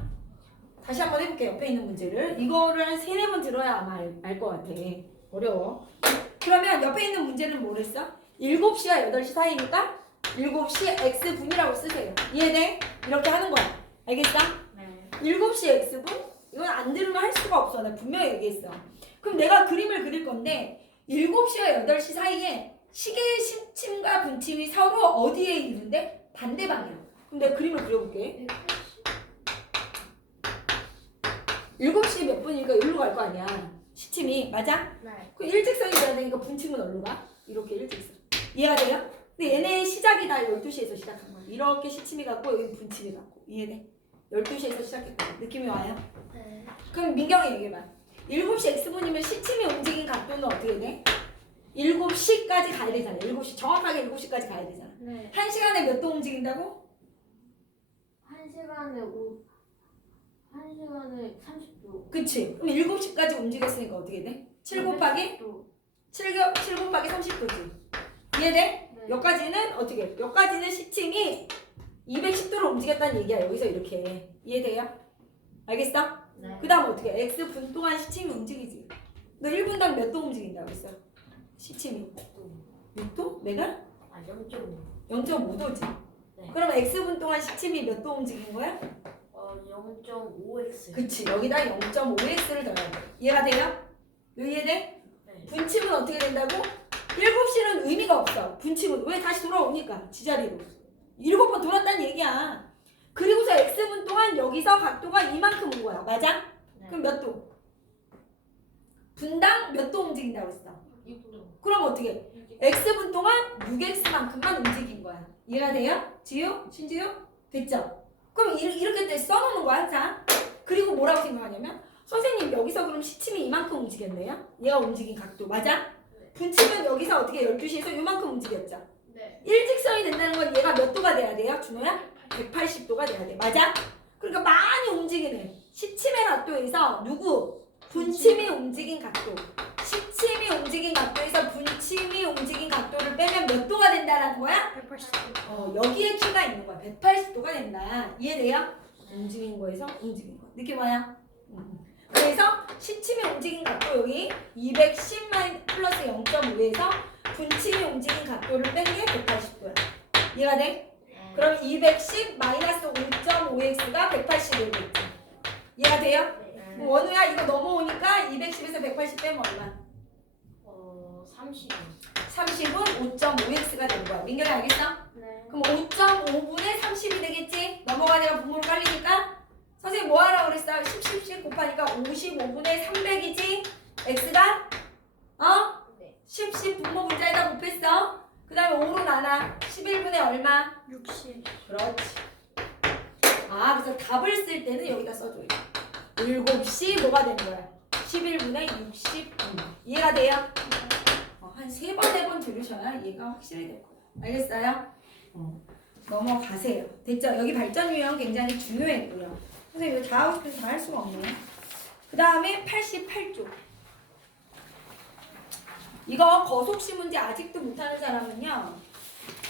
다시 한번 해볼게. 옆에 있는 문제를. 이거를 한 3-4번 들어야 아마 알 것 같아. 어려워. 그러면 옆에 있는 문제는 뭐랬어? 7시와 8시 사이니까 7시 x분이라고 쓰세요. 이해돼? 이렇게 하는 거야. 알겠어? 네. 7시 x분? 이건 안 들으면 할 수가 없어. 나 분명히 얘기했어. 그럼 내가 그림을 그릴 건데 7시와 8시 사이에 시계의 시침과 분침이 서로 어디에 있는데? 반대 방향. 그럼 내가 그림을 그려볼게. 7시 몇 분이니까 여기로 갈 거 아니야. 시침이. 맞아? 네. 그 일직선이 돼야 되니까 분침은 어디로 가? 이렇게 일직선. 이해가 돼요? 근데 얘네 시작이 다 12시에서 시작한 거야. 이렇게 시침이 갖고 여기 분침이 갖고. 이해돼? 12시에서 시작했고. 느낌이 와요? 네. 그럼 민경이 얘기해봐. 7시 x분이면 시침이 움직인 각도는 어떻게 돼? 7시까지 가야 되잖아. 7시. 정확하게 7시까지 가야 되잖아. 네. 1시간에 몇 도 움직인다고? 1시간에 30도. 그치? 그럼 7시까지 움직였으니까 어떻게 돼? 7 곱하기? 7 곱하기 30도지. 이해돼? 네. 여기까지는 어떻게 해? 여기까지는 시침이 210도로 움직였다는 얘기야. 여기서 이렇게. 이해돼요? 알겠어? 네. 그 다음 어떻게 해? x분 동안 시침이 움직이지. 너 1분당 몇 도 움직인다고 했어? 시침이 6도? 내가? 0.5. 0.5도지. 네. 그럼 x분 동안 시침이 몇 도 움직인 거야? 0.5x. 그치. 여기다 0.5x를 더해야 돼. 이해가 돼요? 이해돼? 네. 분침은 어떻게 된다고? 7시는 의미가 없어. 분침은. 왜? 다시 돌아오니까. 지자리로. 7번 돌았다는 얘기야. 그리고서 x분 동안 여기서 각도가 이만큼 온 거야. 맞아? 네. 그럼 몇 도? 분당 몇 도 움직인다고 했어? 6도. 그럼 어떻게? X분 동안 6X만큼만 움직인 거야. 이해가 돼요? 지유? 신지유? 됐죠? 그럼 이렇게 때 써놓는 거야 항상. 그리고 뭐라고 생각하냐면 선생님 여기서 그럼 시침이 이만큼 움직였네요? 얘가 움직인 각도 맞아? 분침은 여기서 어떻게 12시에서 이만큼 움직였죠? 네. 일직선이 된다는 건 얘가 몇 도가 돼야 돼요? 준호야? 180도가 돼야 돼. 맞아? 그러니까 많이 움직이는 시침의 각도에서 누구? 분침이 움직인 각도. 시침이 움직인 각도에서 분침이 움직인 각도를 빼면 몇 도가 된다는 거야? 180도. 여기에 키가 있는 거야. 180도가 된다. 이해돼요? 움직인 거에서 움직인 거. 느낌 와요? 그래서 시침이 움직인 각도 여기 210 플러스 0.5에서 분침이 움직인 각도를 뺀 게 180도야. 이해가 돼? 그럼 210 마이너스 5.5x가 180이겠지. 이해가 돼요? 네. 원우야 이거 넘어오니까 210에서 180 빼면 얼마? 30. 30은 5.5x가 되는 거야. 민경이 알겠어? 네. 그럼 5.5분의 30이 되겠지? 넘어가니까 분모로 깔리니까 선생님 뭐 하라고 그랬어? 10 곱하니까 55분의 300이지? x가? 네. 10 분모 분자에다 곱했어. 그 다음에 5로 나눠 11분의 얼마? 60. 그렇지. 그래서 답을 쓸 때는 여기다 써줘야 돼. 7시 뭐가 되는 거야? 11분의 60분. 이해가 돼요? 한 3번, 4번 들으셔야 이해가 확실히 될 거예요. 알겠어요? 넘어가세요. 됐죠? 여기 발전 유형 굉장히 중요했고요. 선생님 이거 다 하고 싶어서 다 할 수가 없네요. 그 다음에 88쪽. 이거 거속시 문제 아직도 못하는 사람은요.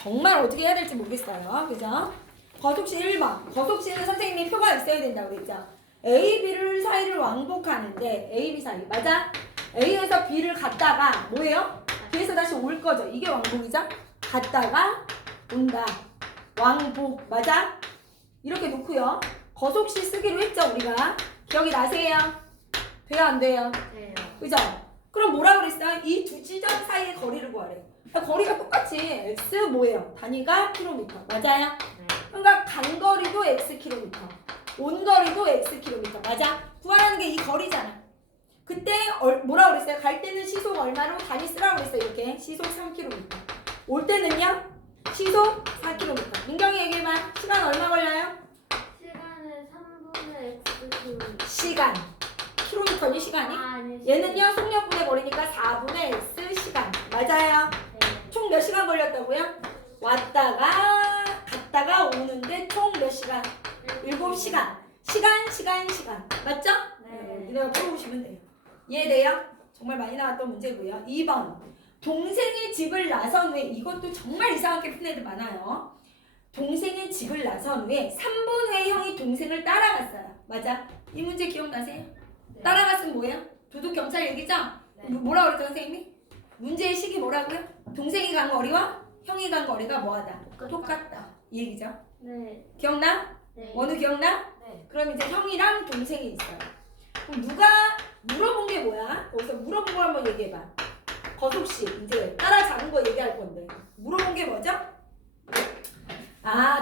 정말 어떻게 해야 될지 모르겠어요. 그죠? 거속시 1번. 거속시는 선생님이 표가 있어야 된다고 그랬죠? A, B를 사이를 왕복하는데 A, B 사이. 맞아? A에서 B를 갔다가 뭐예요? B에서 다시 올 거죠. 이게 왕복이죠? 갔다가 온다. 왕복. 맞아? 이렇게 놓고요. 거속시 쓰기로 했죠, 우리가. 기억이 나세요? 돼요, 안 돼요? 네. 그죠? 그럼 뭐라 그랬어? 이 두 지점 사이의 거리를 구하래. 거리가 똑같이 x 뭐예요? 단위가 킬로미터. 맞아요? 네. 그러니까 간 거리도 x 킬로미터. 온 거리도 x 킬로미터. 맞아? 구하라는 게 이 거리잖아. 그때 뭐라 그랬어요? 갈 때는 시속 얼마로 단위 쓰라고 그랬어요. 이렇게 시속 3km. 올 때는요? 시속 4km. 민경이 얘기해봐. 시간 얼마 걸려요? 시간은 3분의 x 시간. 킬로미터니 시간이? 아니. 얘는요 속력분의 거리니까 4분의 x 시간. 맞아요? 네. 총 몇 시간 걸렸다고요? 왔다가 갔다가 오는데 총 몇 시간? 7시간. 시간. 맞죠? 네. 니네가 풀어보시면 돼요. 이해돼요? 정말 많이 나왔던 문제고요. 2번. 동생의 집을 나선 후에 이것도 정말 이상하게 푼 애들 많아요. 동생의 집을 나선 후에 3분 후에 형이 동생을 따라갔어요. 맞아? 이 문제 기억나세요? 네. 따라갔으면 뭐예요? 도둑 경찰 얘기죠? 네. 뭐라고 그랬죠 선생님이? 문제의 식이 뭐라고요? 동생이 간 거리와 형이 간 거리가 뭐하다? 똑같다. 이 얘기죠? 네. 기억나? 네. 원우 기억나? 네. 그럼 이제 형이랑 동생이 있어요. 그럼 누가 물어본 게 뭐야? 거기서 물어본 거 한번 얘기해봐. 거속시 이제 따라잡은 거 얘기할 건데 물어본 게 뭐죠?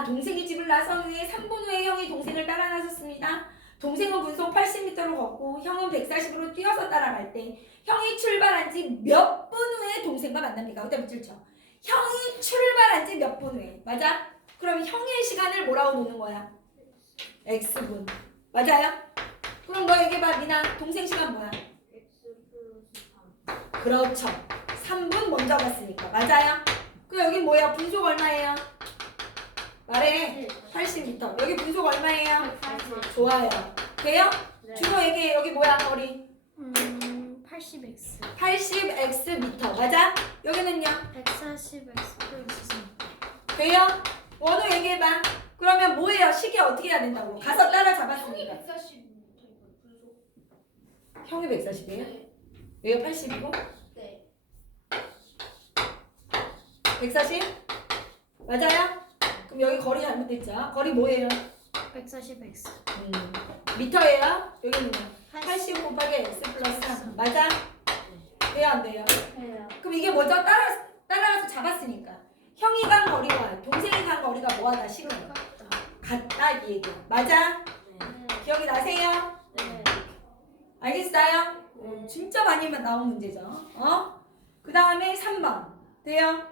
동생이 집을 나선 후에 3분 후에 형이 동생을 따라 나섰습니다. 동생은 분속 80m로 걷고 형은 140으로 뛰어서 따라갈 때 형이 출발한 지 몇 분 후에 동생과 만납니까? 그때 밑줄 쳐. 형이 출발한 지 몇 분 후에. 맞아? 그럼 형의 시간을 뭐라고 놓는 거야? X분. 맞아요? 그럼 너 얘기해봐 미나. 동생 시간 뭐야? x 플러스 3. 그렇죠. 3분 먼저 갔으니까. 맞아요? 그럼 여기 뭐야? 분속 얼마예요? 말해. 80m. 여기 분속 얼마예요? 80. 좋아요. 돼요? 네. 준호 얘기해. 여기 뭐야 거리? 80x. 80x 맞아? 여기는요? 140x 플러스 3. 돼요? 원호 얘기해봐. 그러면 뭐예요? 시계 어떻게 해야 된다고? 가서 형이 따라잡았으니까. 140m이고 분속. 형이 140이에요? 얘가 80이고? 네. 140? 맞아요? 그럼 여기 거리 잘못됐죠? 거리 뭐예요? 140x. 미터예요? 여기는요? 80 곱하기 x 플러스 3 맞아? 돼요 안 돼요? 해요. 그럼 이게 뭐죠? 따라가서 잡았으니까 형이 간 거리와 동생이 간 거리가 뭐하다 식은 같다 이 얘기야. 맞아? 네. 기억이 나세요? 네. 알겠어요? 진짜 많이 나온 문제죠. 그 다음에 3번. 돼요?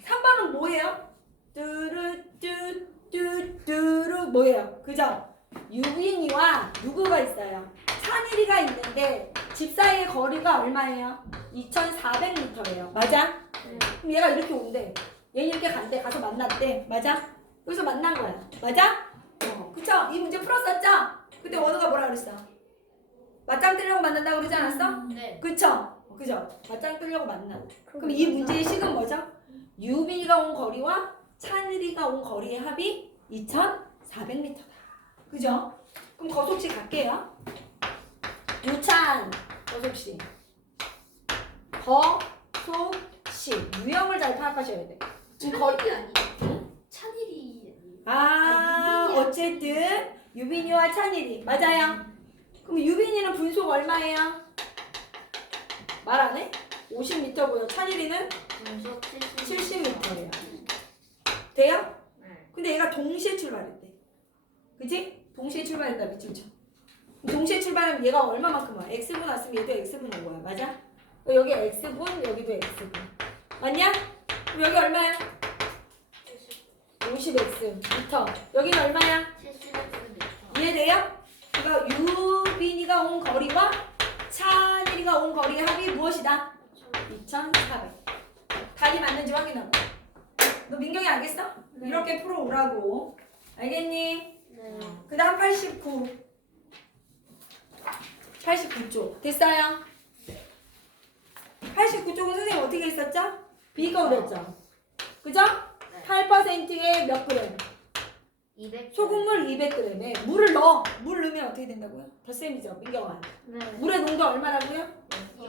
3번은 뭐예요? 뚜루뚜뚜뚜루 뭐예요? 그죠? 유빈이와 누구가 있어요? 찬일이가 있는데 집 사이의 거리가 얼마예요? 2,400m예요. 맞아? 그럼 얘가 이렇게 온대. 얘는 이렇게 간대. 가서 만났대. 맞아? 여기서 만난 거야. 맞아? 그쵸? 이 문제 풀었었죠? 그때 원우가 뭐라 그랬어? 맞짱 뜨려고 만난다고 그러지 않았어? 네. 그쵸? 그죠? 맞짱 뜨려고 만나. 그럼 이 문제의 식은 뭐죠? 유빈이가 온 거리와 찬일이가 온 거리의 합이 2,400m다. 그죠? 그럼 거속시 갈게요. 유찬, 거속시. 거속시. 유형을 잘 파악하셔야 돼. 지금 거리 아니에요? 찬일이 어쨌든 유빈이와 찬일이 맞아요. 그럼 유빈이는 분속 얼마예요? 말 안 해? 50m고요. 찬일이는 분속 70m예요. 돼요? 네. 근데 얘가 동시에 출발했대. 그치? 동시에 출발했다. 밑줄 쳐. 동시에 출발하면 얘가 얼마만큼 와? X분 왔으면 얘도 X분 온 거야. 맞아? 여기 X분, 여기도 X분. 맞냐? 그럼 여기 얼마야? 50X 미터. 여기는 얼마야? 70x 이해돼요? 그러니까 유빈이가 온 거리와 찬일이가 온 거리의 합이 무엇이다? 2,400. 답이 맞는지 확인하고. 너 민경이 알겠어? 네. 이렇게 풀어오라고. 알겠니? 네. 그 다음 89. 89쪽. 됐어요? 89쪽은 선생님 어떻게 했었죠? B가 그랬죠? 그죠? 8%에 몇 그램? 200 소금물 200g에 물을 넣어. 물 넣으면 어떻게 된다고요? 덧셈이죠, 민경아. 네. 물의 농도 얼마라고요?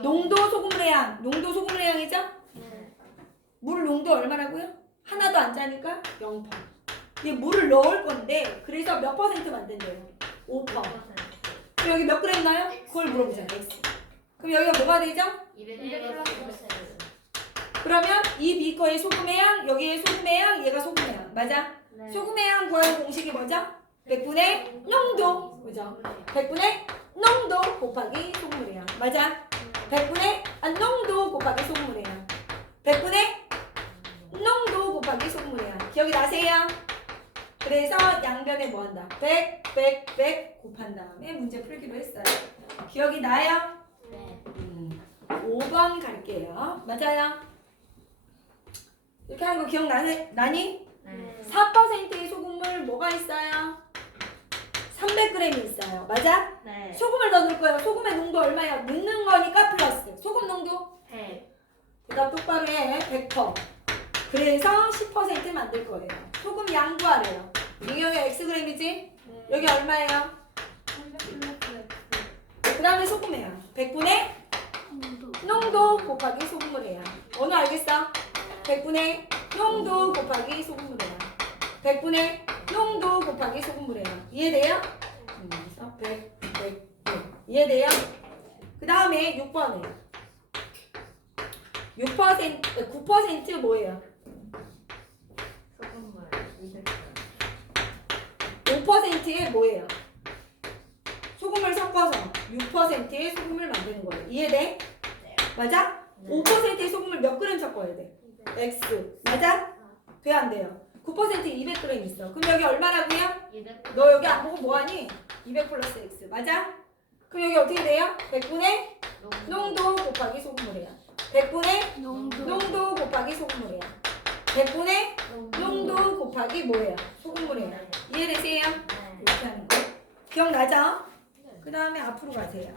농도 소금물의 양. 농도 소금물의 양이죠? 네. 물 농도 얼마라고요? 하나도 안 짜니까 0%. 이게 물을 넣을 건데 그래서 몇 퍼센트 만든대요? 5%. 그럼 여기 몇 그램 나요? 그걸 물어보잖아. X. 그럼 여기가 뭐가 되죠? 200 플러스 그러면 이 비거의 소금의 양, 여기의 소금의 양, 얘가 소금의 양. 맞아? 네. 소금의 양 구하는 공식이 뭐죠? 100분의 농도. 그죠? 100분의 농도 곱하기 소금물의 양. 맞아? 100분의 농도 곱하기 소금물의 양. 100분의 농도 곱하기 소금물의 양. 기억이 나세요? 그래서 양변에 뭐 한다? 100 곱한 다음에 문제 풀기로 했어요. 기억이 나요? 네. 5번 갈게요. 맞아요? 이렇게 하는 거 기억나니? 네. 4%의 소금물 뭐가 있어요? 300g이 있어요. 맞아? 네. 소금을 더 넣을 거예요. 소금의 농도 얼마예요? 넣는 거니까 플러스. 소금 농도? 100. 대답 똑바로 해. 100%. 그래서 10% 만들 거예요. 소금 양 구하래요. 민경이 Xg이지? 여기 얼마예요? 300 플러스 그 다음에 소금의 양. 100분의 농도 곱하기 소금물의 양. 오늘 알겠어? 100분의 농도 곱하기 소금물의 양. 100분의 농도 곱하기 소금물의 양. 이해돼요? 그래서 100. 이해돼요? 그 다음에 6번에 9% 뭐예요? 소금물 200. 5%에 뭐예요? 소금을 섞어서 6%의 소금을 만드는 거예요. 이해돼? 맞아? 네. 5%의 소금을 몇 그램 섞어야 돼? X. 맞아? 돼, 안 돼요? 9% 200g 있어. 그럼 여기 얼마라고요? 200. 너 여기 안 보고 뭐하니? 200 플러스 X. 맞아? 그럼 여기 어떻게 돼요? 100분의 농도 곱하기 소금물의 양. 100분의 농도 곱하기 소금물의 양. 100분의 농도 곱하기 뭐예요? 소금물의 양. 이해되세요? 네. 이렇게 하는 거. 기억나죠? 그 다음에 앞으로 가세요.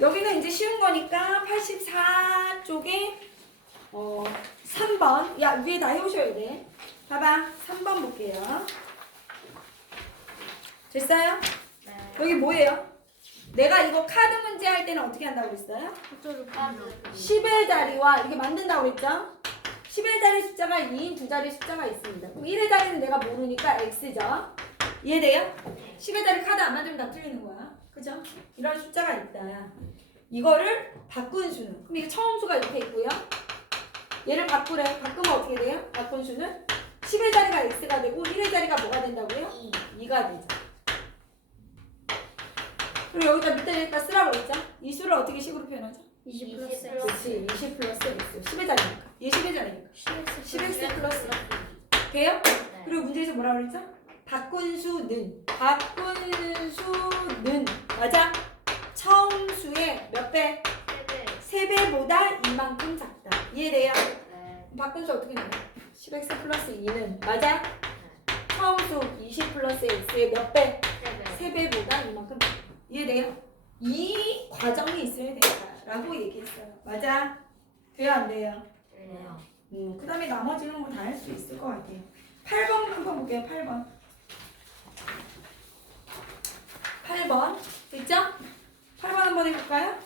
여기는 이제 쉬운 거니까 84쪽에 3번. 야, 위에 다 해오셔야 돼. 봐봐. 3번 볼게요. 됐어요? 네. 여기 뭐예요? 내가 이거 카드 문제 할 때는 어떻게 한다고 그랬어요? 10의 자리와 이렇게 만든다고 그랬죠? 10의 자리 숫자가 2인 두 자리 숫자가 있습니다. 그럼 1의 자리는 내가 모르니까 X죠? 이해돼요? 10의 자리 카드 안 만들면 다 틀리는 거야. 그죠? 이런 숫자가 있다. 이거를 바꾼 수는. 그럼 이게 처음 수가 이렇게 있고요. 얘를 바꾸래. 바꾸면 어떻게 돼요? 바꾼 수는 10의 자리가 X가 되고 1의 자리가 뭐가 된다고요? 2가 되죠. 그리고 여기다 밑에다 쓰라고 했죠? 이 수를 어떻게 식으로 표현하죠? 20 플러스 X. 그렇지. 20 플러스 X. 10의 자리니까. 얘 10의 자리니까. 10X 플러스. 돼요? 네. 그리고 문제에서 뭐라 그랬죠? 바꾼 수는. 맞아? 처음 수의 몇 배? 3배보다 이만큼 작다. 이해돼요? 네. 바꾼 수 어떻게 나와요? 10x 플러스 2는 맞아? 처음 수 20 플러스 x의 몇 배? 3배보다 이만큼 작다. 이해돼요? 이 과정이 있어야 된다라고 얘기했어요. 맞아? 돼요 안 돼요? 네요. 그 다음에 나머지는 뭐 다 할 수 있을 것 같아요. 8번 한번 볼게요. 8번. 8번. 됐죠? 8번 한번 해볼까요?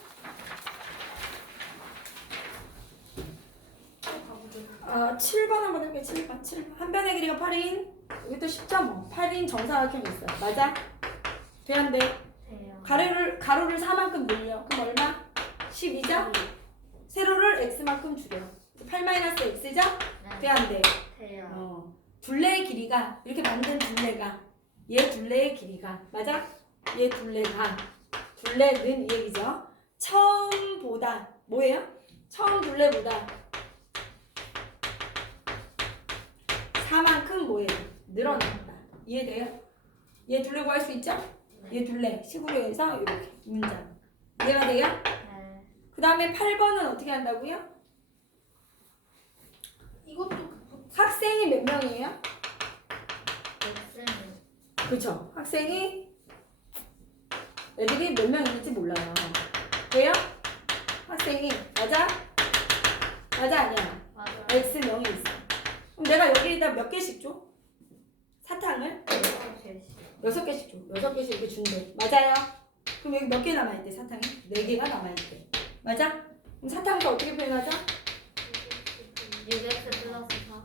아, 7번 한번 해볼게요. 7번. 한 변의 길이가 8인. 여기 또 10.5. 8인 정사각형이 있어요. 맞아? 돼 안 돼? 돼요. 가로를 4만큼 늘려. 그럼 얼마? 12죠? 세로를 x만큼 줄여. 8-x죠? 돼 안 돼? 돼요. 둘레의 길이가 이렇게 만든 둘레가 얘 둘레의 길이가 맞아? 얘 둘레가 둘레는 이 얘기죠. 처음보다 뭐예요? 처음 둘레보다 4만큼 뭐예요? 늘어난다. 이해돼요? 얘 둘레 구할 수 있죠? 얘 둘레 식으로 해서 이렇게 문장 이해가 돼요? 네. 그 다음에 8번은 어떻게 한다고요? 이것도 학생이 몇 명이에요? X는 그쵸? 학생이 애들이 몇 명 있는지 몰라요. 돼요? 학생이 맞아? 맞아 아니야? 맞아요. X 명이 있어. 그럼 내가 여기에다 몇 개씩 줘? 사탕을 6개씩 줘. 6개씩 이렇게 준대. 맞아요? 그럼 여기 몇 개 남아있대 사탕이? 4개가 남아있대. 맞아? 그럼 사탕도 어떻게 표현하죠? 6X 플러스 4.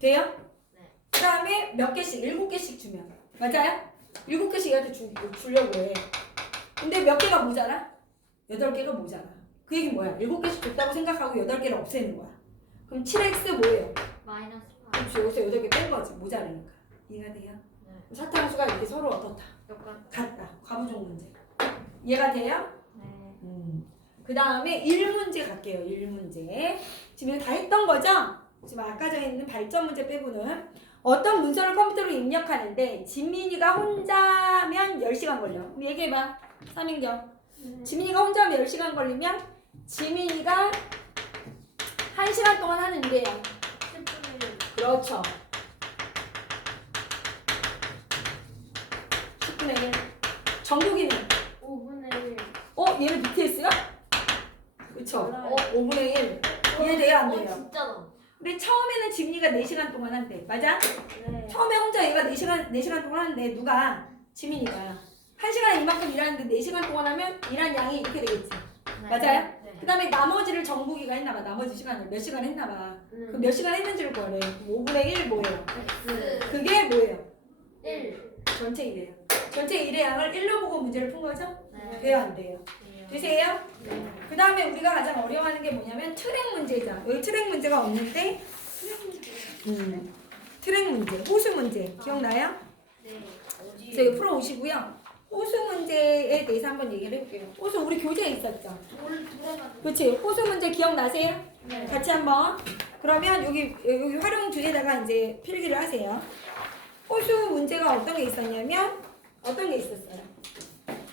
돼요? 네. 그 다음에 몇 개씩? 7개씩 주면 맞아요? 7개씩 얘한테 주려고 해. 근데 몇 개가 모자라? 8개가 모자라. 그 얘기는 뭐야? 7개씩 줬다고 생각하고 8개를 없애는 거야. 그럼 7x 뭐예요? 마이너스 8. 그렇지. 여기서 8개 뺀 거지. 모자라니까. 이해가 돼요? 네. 사탕수가 이렇게 서로 어떻다? 같다. 과부종 문제. 이해가 돼요? 네. 그 다음에 1문제 갈게요. 1문제. 지금 이거 다 했던 거죠? 지금 아까 전에 있는 발전 문제 빼고는 어떤 문서를 컴퓨터로 입력하는데 지민이가 혼자면 10시간 걸려. 그럼 얘기해봐. 삼인경. 지민이가 혼자면 10시간 걸리면 지민이가 1시간 동안 하는 일이에요. 10분의 1. 그렇죠. 10분의 1. 정국이는 5분의 1. 얘는 BTS야? 그쵸. 몰라요. 5분의 1. 이해돼요? 안 돼요? 진짜다. 근데 처음에는 지민이가 4시간 동안 한대. 맞아? 네. 처음에 혼자 얘가 4시간 동안 하는데 누가? 지민이가 1시간에 이만큼 일하는데 4시간 동안 하면 일한 양이 이렇게 되겠지. 네. 맞아요? 네. 그 다음에 나머지를 정국이가 했나봐. 나머지 시간을 몇 시간 했나봐. 그럼 몇 시간 했는지를 구하래. 5분의 1 뭐예요? X. 그게 뭐예요? 1. 전체 일이에요. 전체 일의 양을 1로 보고 문제를 푼 거죠? 네. 돼요? 안 돼요? 되세요? 네. 그 다음에 우리가 가장 어려워하는 게 뭐냐면 트랙 문제죠. 여기 트랙 문제가 없는데 트랙 문제, 호수 문제 기억나요? 네. 그래서 이거 풀어오시고요. 호수 문제에 대해서 한번 얘기를 해볼게요. 호수 우리 교재에 있었죠? 그렇지? 호수 문제 기억나세요? 네. 같이 한번. 그러면 여기 활용 주제에다가 이제 필기를 하세요. 호수 문제가 어떤 게 있었냐면 어떤 게 있었어요?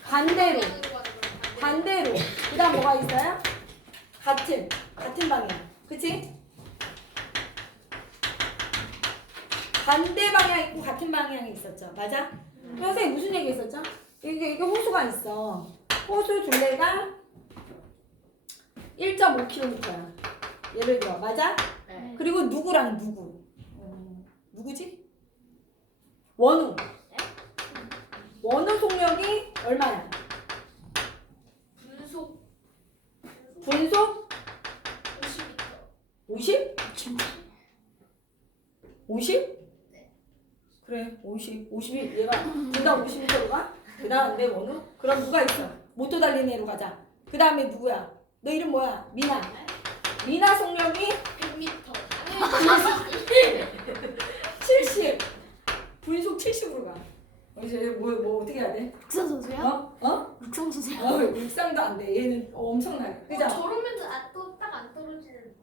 반대로. 그 다음 뭐가 있어요? 같은 방향. 그치? 반대 방향 있고 같은 방향이 있었죠. 맞아? 선생님 무슨 얘기 했었죠? 이게 호수가 있어. 호수 둘레가 1.5km야. 예를 들어. 맞아? 네. 그리고 누구랑 누구? 누구지? 원우. 원우 속력이 얼마야? 분속 50? 50? 네. 그래 50. 50이 얘가 둘 다 50m로 가? 그 다음에 원우? 그럼 누가 있어? 모토 달리는 애로 가자. 그 다음에 누구야? 너 이름 뭐야? 미나. 미나 속력이 100m. 70. 분속 70으로 가. 이제 뭐 어떻게 해야 돼? 육상 선수야? 육상 선수야? 육상도 안 돼. 얘는 엄청나게. 그죠? 저러면 딱안 떨어지는.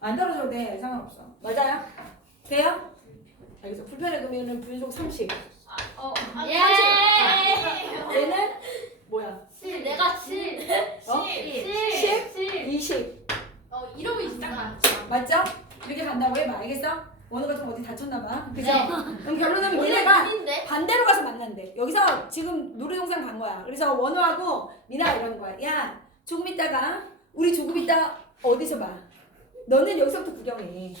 안 떨어져도 돼. 상관없어. 맞아요? 돼요? 알겠어. 불편해 두면은 분속 30. 예. 얘는 뭐야? 7 내가 7. 어? 10? 20. 이러면 이상. 맞죠? 이렇게 간다고 해봐. 알겠어? 원우가 좀 어디 다쳤나봐. 그죠? 네. 그럼 결론은 얘네가 반대로 가서 만난대. 여기서 지금 놀이동산 간 거야. 그래서 원우하고 미나 이러는 거야. 야, 조금 있다가 우리 조금 있다 어디서 봐. 너는 여기서부터 구경해.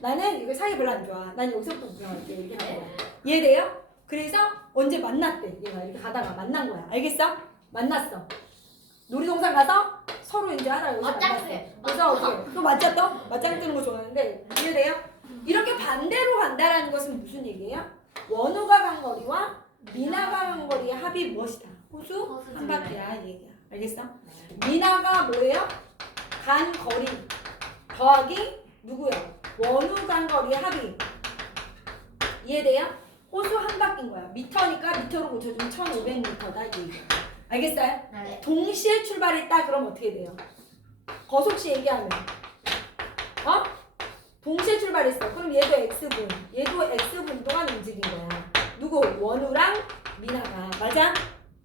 나는 이거 사이 별로 안 좋아. 난 여기서부터 구경할게. 이렇게 하는 거야. 이해돼요? 그래서 언제 만났대. 얘가 이렇게 가다가 만난 거야. 알겠어? 만났어. 놀이동산 가서 서로 이제 하다가 여기서 맞짱 만났어. 뜨. 그래서 어떻게? 또 맞짱 떠? 맞짱 뜨는 거 좋아하는데 이해돼요? 이렇게 반대로 간다라는 것은 무슨 얘기예요? 원우가 간 거리와 미나가 간 거리의 합이 무엇이다? 호수 한 바퀴야 이 얘기야. 알겠어? 미나가 뭐예요? 간 거리 더하기 누구야? 원우 간 거리의 합이. 이해돼요? 호수 한 바퀴인 거야. 미터니까 미터로 고쳐주면 1500m다 이 얘기야. 알겠어요? 네. 동시에 출발했다 그럼 어떻게 돼요? 거속시 얘기하면 동시에 출발했어. 그럼 얘도 x분, 얘도 x분 동안 움직인 거야. 누구? 원우랑 미나가. 맞아?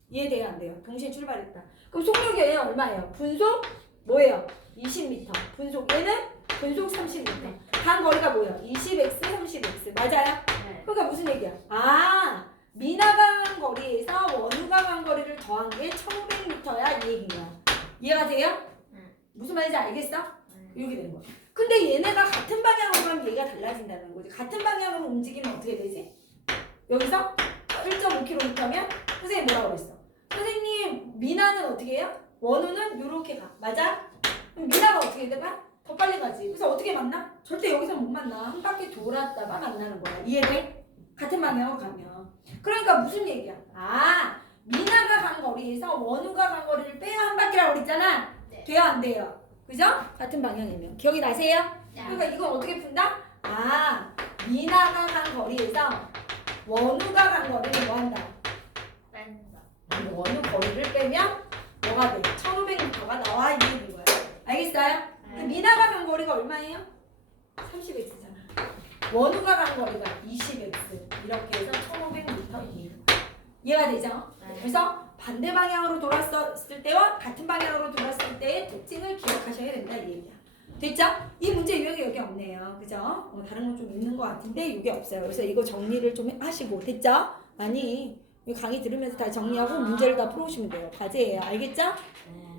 이해돼요? 안 돼요? 동시에 출발했다. 그럼 속력이 얼마예요? 분속 뭐예요? 20m. 분속 얘는 분속 30m. 간 거리가 뭐예요? 20x, 30x. 맞아요? 네. 그러니까 무슨 얘기야? 아, 미나가 간 거리에서 원우가 간 거리를 더한 게 1500m야 이 얘기인 거야. 이해가 돼요? 무슨 말인지 알겠어? 이렇게 되는 거야. 근데 얘네가 같은 방향으로 가면 얘가 달라진다는 거지. 같은 방향으로 움직이면 어떻게 되지? 여기서 1.5km면 선생님 뭐라고 그랬어? 선생님 미나는 어떻게 해요? 원우는 이렇게 가. 맞아? 그럼 미나가 어떻게 돼가? 더 빨리 가지. 그래서 어떻게 만나? 절대 여기서 못 만나. 한 바퀴 돌았다가 만나는 거야. 이해돼? 같은 방향으로 가면. 그러니까 무슨 얘기야? 아, 미나가 간 거리에서 원우가 간 거리를 빼야 한 바퀴라고 그랬잖아. 네. 돼요 안 돼요? 그죠? 같은 방향이면. 기억이 나세요? 네. 그러니까 이건 어떻게 푼다? 아, 미나가 간 거리에서 원우가 간 거리를 뭐 한다? 뺀다. 원우 거리를 빼면 뭐가 돼? 1500m가 나와 이 얘기인 거야. 알겠어요? 네. 미나가 간 거리가 얼마예요? 30x잖아. 원우가 간 거리가 20x. 이렇게 해서 1500m 이해가 되죠? 네. 그래서 반대 방향으로 돌았을 때와 같은 방향으로 돌았을 때의 특징을 기억하셔야 된다 이 얘기야. 됐죠? 이 문제 유형이 여기 없네요. 그죠? 다른 거 좀 있는 것 같은데 이게 없어요. 그래서 이거 정리를 좀 하시고 됐죠? 아니 이 강의 들으면서 다 정리하고 문제를 다 풀어오시면 돼요. 과제예요. 알겠죠? 네.